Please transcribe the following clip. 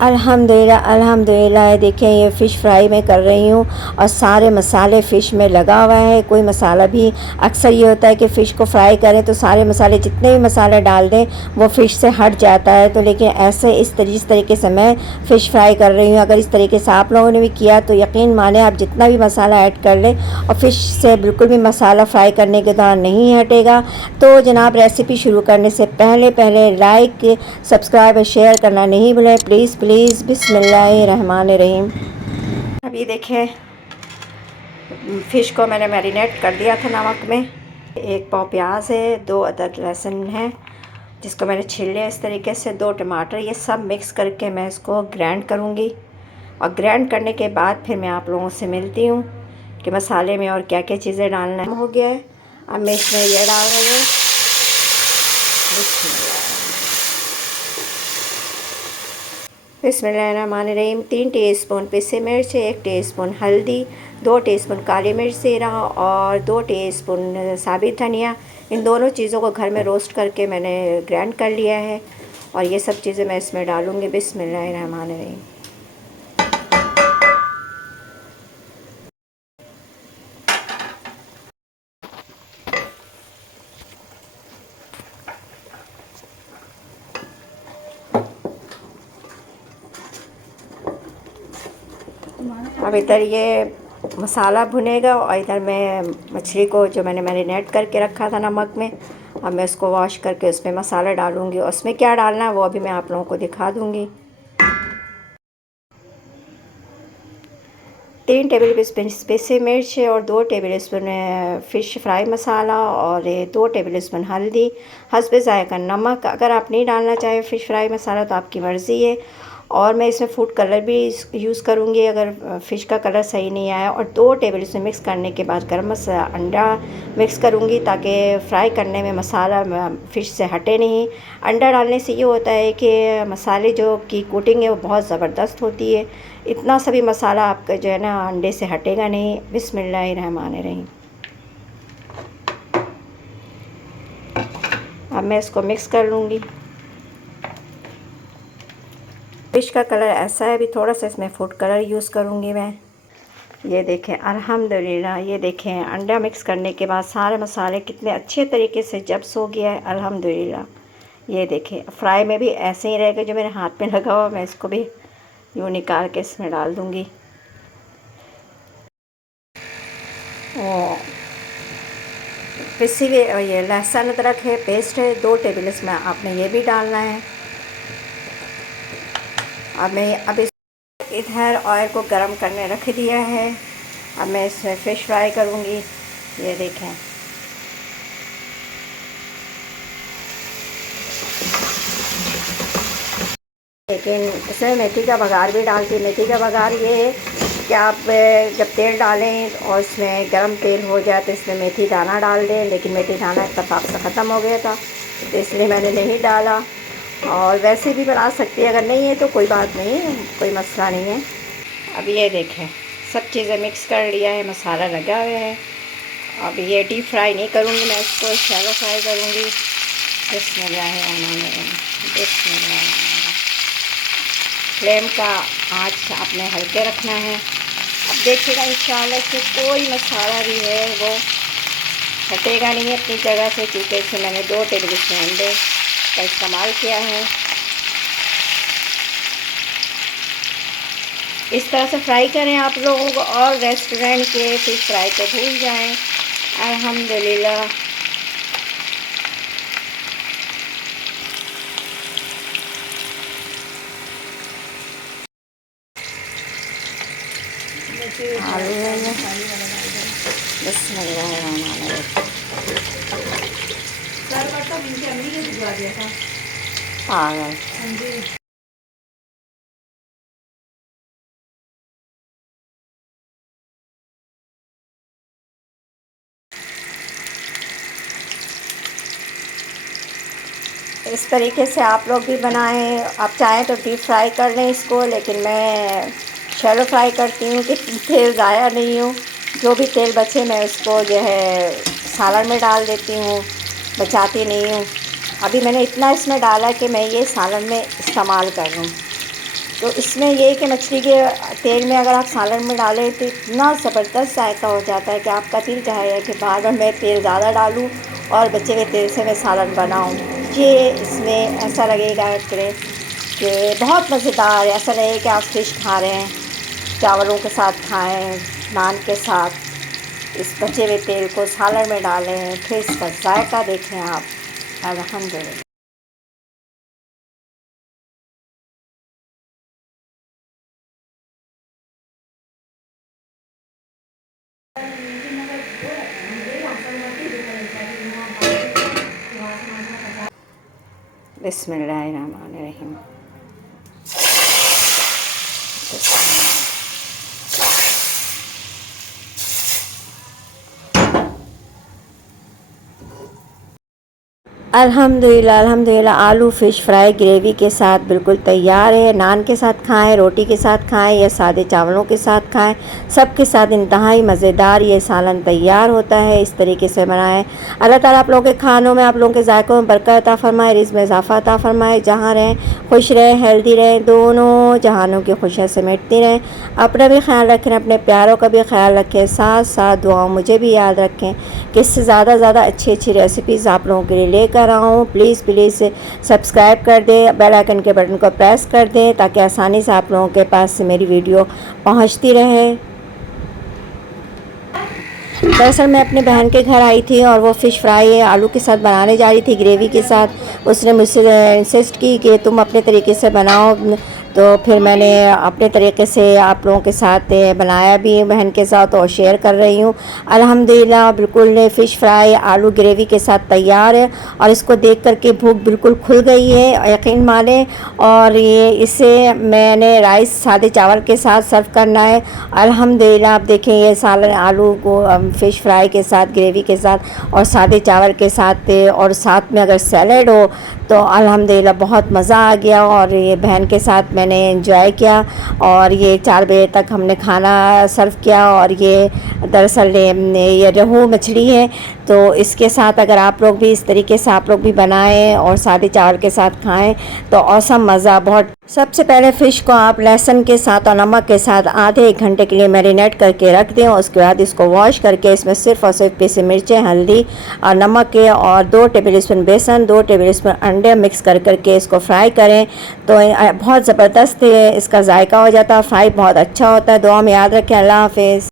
अल्हम्दुलिल्लाह अल्हम्दुलिल्लाह। देखिए ये फ़िश फ्राई मैं कर रही हूँ और सारे मसाले फ़िश में लगा हुआ है। कोई मसाला भी, अक्सर ये होता है कि फ़िश को फ्राई करें तो सारे मसाले, जितने भी मसाले डाल दें वो फ़िश से हट जाता है। तो लेकिन ऐसे इस तरीके से मैं फ़िश फ्राई कर रही हूँ। अगर इस तरीके से आप लोगों ने भी किया तो यकीन माने आप जितना भी मसाला ऐड कर लें और फ़िश से बिल्कुल भी मसाला फ्राई करने के दौरान नहीं हटेगा। तो जनाब, रेसिपी शुरू करने से पहले लाइक, सब्सक्राइब और शेयर करना नहीं भूलें प्लीज़ प्लीज़। बिस्मिल्लाहिर्रहमानिर्रहीम। अभी देखिए फ़िश को मैंने मैरिनेट कर दिया था नमक में। 1 पाव प्याज है, 2 अदद लहसुन है जिसको मैंने छील लिया इस तरीके से, 2 टमाटर। ये सब मिक्स करके मैं इसको ग्राइंड करूँगी और ग्राइंड करने के बाद फिर मैं आप लोगों से मिलती हूँ कि मसाले में और क्या क्या चीज़ें डालना हो गया है। अब मैं इसमें ये डाल रही हूँ, बिस्मिल्लाहिर्रहमानिर्रहीम। 3 टीस्पून पिसी मिर्च, 1 टीस्पून हल्दी, 2 टीस्पून काली मिर्च ज़ीरा और 2 टीस्पून साबित धनिया। इन दोनों चीज़ों को घर में रोस्ट करके मैंने ग्राइंड कर लिया है और ये सब चीज़ें मैं इसमें डालूँगी। बिस्मिल्लाहिर्रहमानिर्रहीम। अब इधर ये मसाला भुनेगा और इधर मैं मछली को, जो मैंने मैरिनेट करके रखा था नमक में, अब मैं उसको वॉश करके उसमें मसाला डालूँगी और उसमें क्या डालना है वो अभी मैं आप लोगों को दिखा दूँगी। 3 टेबल स्पून पिसी मिर्च और 2 टेबल स्पून फ़िश फ्राई मसाला और 2 टेबल स्पून हल्दी, हस्बे ज़ायक़ा नमक। अगर आप नहीं डालना चाहें फ़िश फ्राई मसाला तो आपकी मर्ज़ी है। और मैं इसमें फूड कलर भी यूज़ करूँगी अगर फ़िश का कलर सही नहीं आया। और 2 टेबल स्पून मिक्स करने के बाद गरम मसाला, अंडा मिक्स करूँगी ताकि फ्राई करने में मसाला फ़िश से हटे नहीं। अंडा डालने से ये होता है कि मसाले जो की कोटिंग है वो बहुत ज़बरदस्त होती है। इतना सभी मसाला आपका जो है ना अंडे से हटेगा नहीं। बिस्मिल्लाहिर्रहमानिर्रहीम। अब मैं इसको मिक्स कर लूँगी। फ़िश का कलर ऐसा है, अभी थोड़ा सा इसमें फूड कलर यूज़ करूँगी मैं। ये देखें अल्हम्दुलिल्लाह, ये देखें अंडा मिक्स करने के बाद सारे मसाले कितने अच्छे तरीके से जब्स हो गया है अल्हम्दुलिल्लाह। ये देखें फ्राई में भी ऐसे ही रहेगा, जो मेरे हाथ में लगा हुआ मैं इसको भी यूँ निकाल के इसमें डाल दूँगी। पिसी हुई ये लहसुन अदरक है पेस्ट है 2 टेबल स्पून, आपने ये भी डालना है। अब इधर ऑयल को गरम करने रख दिया है। अब मैं इसमें फ़िश फ्राई करूँगी। ये देखें लेकिन इसमें मेथी का बघार भी डालती है। मेथी का बघार ये है कि आप जब तेल डालें और इसमें गरम तेल हो जाए तो इसमें मेथी दाना डाल दें, लेकिन मेथी दाना इत्तेफाक से ख़त्म हो गया था तो इसलिए मैंने नहीं डाला। और वैसे भी बना सकती है, अगर नहीं है तो कोई बात नहीं, कोई मसला नहीं है। अब ये देखें सब चीज़ें मिक्स कर लिया है, मसाला लगा हुआ है। अब ये डीप फ्राई नहीं करूँगी मैं, इसको शैलो फ्राई करूँगी। बिस्मिल्लाह। फ्लेम का आँच आपने हल्के रखना है। अब देखिएगा इंशाल्लाह से कोई मसाला भी है वो हटेगा नहीं अपनी जगह से, क्योंकि इसमें मैंने 2 टेबल स्पून अंडे का इस्तेमाल किया है। इस तरह से फ्राई करें आप लोग और रेस्टोरेंट के फ़िश फ्राई को भूल जाएं। अल्हम्दुलिल्लाह। आलू लेंगे। आ गए। इस तरीके से आप लोग भी बनाएं। आप चाहें तो डीप फ्राई कर लें इसको, लेकिन मैं शैलो फ्राई करती हूँ कि तेल ज़ाया नहीं हो। जो भी तेल बचे मैं उसको जो है सालन में डाल देती हूँ, बचाती नहीं हूँ। अभी मैंने इतना इसमें डाला कि मैं ये सालन में इस्तेमाल कर लूँ। तो इसमें ये है कि मछली के तेल में अगर आप सालन में डालें तो इतना ज़बरदस्त जायका हो जाता है कि आपका दिल चाहे कि बार बार मैं तेल ज़्यादा डालूँ और बच्चे के तेल से मैं सालन बनाऊँ। ये इसमें ऐसा लगेगा कि बहुत मज़ेदार है, ऐसा लगेगा कि आप फ़िश खा रहे हैं, चावलों के साथ खाएँ, नान के साथ इस बचे हुए तेल को सालन में डालें, फिर इसका जायका देखें आप। अल्हम्दुलिल्लाह। बिस्मिल्लाहिर्रहमानिर्रहीम। अल्हम्दुलिल्लाह अल्हम्दुलिल्लाह आलू फ़िश फ्राई ग्रेवी के साथ बिल्कुल तैयार है। नान के साथ खाएं, रोटी के साथ खाएं या सादे चावलों के साथ खाएं, सब के साथ इंतहाई मज़ेदार ये सालन तैयार होता है। इस तरीके से बनाएं। अल्लाह ताला आप लोगों के खानों में, आप लोगों के जायकों में बरकत अता फ़रमाए, रिज़्क़ में इज़ाफ़ा अता फ़रमाए। जहाँ रहें खुश रहें, हेल्दी रहें, दोनों जहानों की खुशियाँ समेटती रहें। अपना भी ख्याल रखें, अपने प्यारों का भी ख्याल रखें, साथ साथ दुआओं मुझे भी याद रखें कि इससे ज़्यादा ज़्यादा अच्छी अच्छी रेसिपीज़ आप लोगों के लिए लेकर रहा हूँ। प्लीज़ प्लीज़ सब्सक्राइब कर दें, बेल आइकन के बटन को प्रेस कर दें ताकि आसानी से आप लोगों के पास से मेरी वीडियो पहुँचती रहे। दरअसल मैं अपनी बहन के घर आई थी और वो फ़िश फ्राई आलू के साथ बनाने जा रही थी ग्रेवी के साथ। उसने मुझसे इंसिस्ट की कि तुम अपने तरीके से बनाओ, तो फिर मैंने अपने तरीके से आप लोगों के साथ बनाया भी बहन के साथ और शेयर कर रही हूँ। अल्हम्दुलिल्लाह बिल्कुल फ़िश फ्राई आलू ग्रेवी के साथ तैयार है और इसको देख कर के भूख बिल्कुल खुल गई है, यकीन माने। और ये इसे मैंने राइस सादे चावल के साथ सर्व करना है। अल्हम्दुलिल्लाह आप देखें ये सालन आलू को फ़िश फ्राई के साथ ग्रेवी के साथ और सादे चावल के साथ, और साथ में अगर सैलड हो तो अल्हम्दुलिल्लाह बहुत मज़ा आ गया। और ये बहन के साथ मैंने एंजॉय किया और ये 4 बजे तक हमने खाना सर्व किया। और ये दरअसल ये रोहू मछली है, तो इसके साथ अगर आप लोग भी इस तरीके से आप लोग भी बनाएं और सादे चावल के साथ खाएं तो औसम मज़ा बहुत। सबसे पहले फ़िश को आप लहसुन के साथ और नमक के साथ आधे 1 घंटे के लिए मैरिनेट करके रख दें। उसके बाद इसको वॉश करके इसमें सिर्फ़ और सिर्फ पीसी मिर्चें, हल्दी और नमक के और 2 टेबलस्पून बेसन, 2 टेबलस्पून अंडे मिक्स कर करके इसको फ्राई करें तो बहुत ज़बरदस्त इसका जायका हो जाता है। फ्राई बहुत अच्छा होता है। दुआ में याद रखें। अल्लाह हाफ़िज़।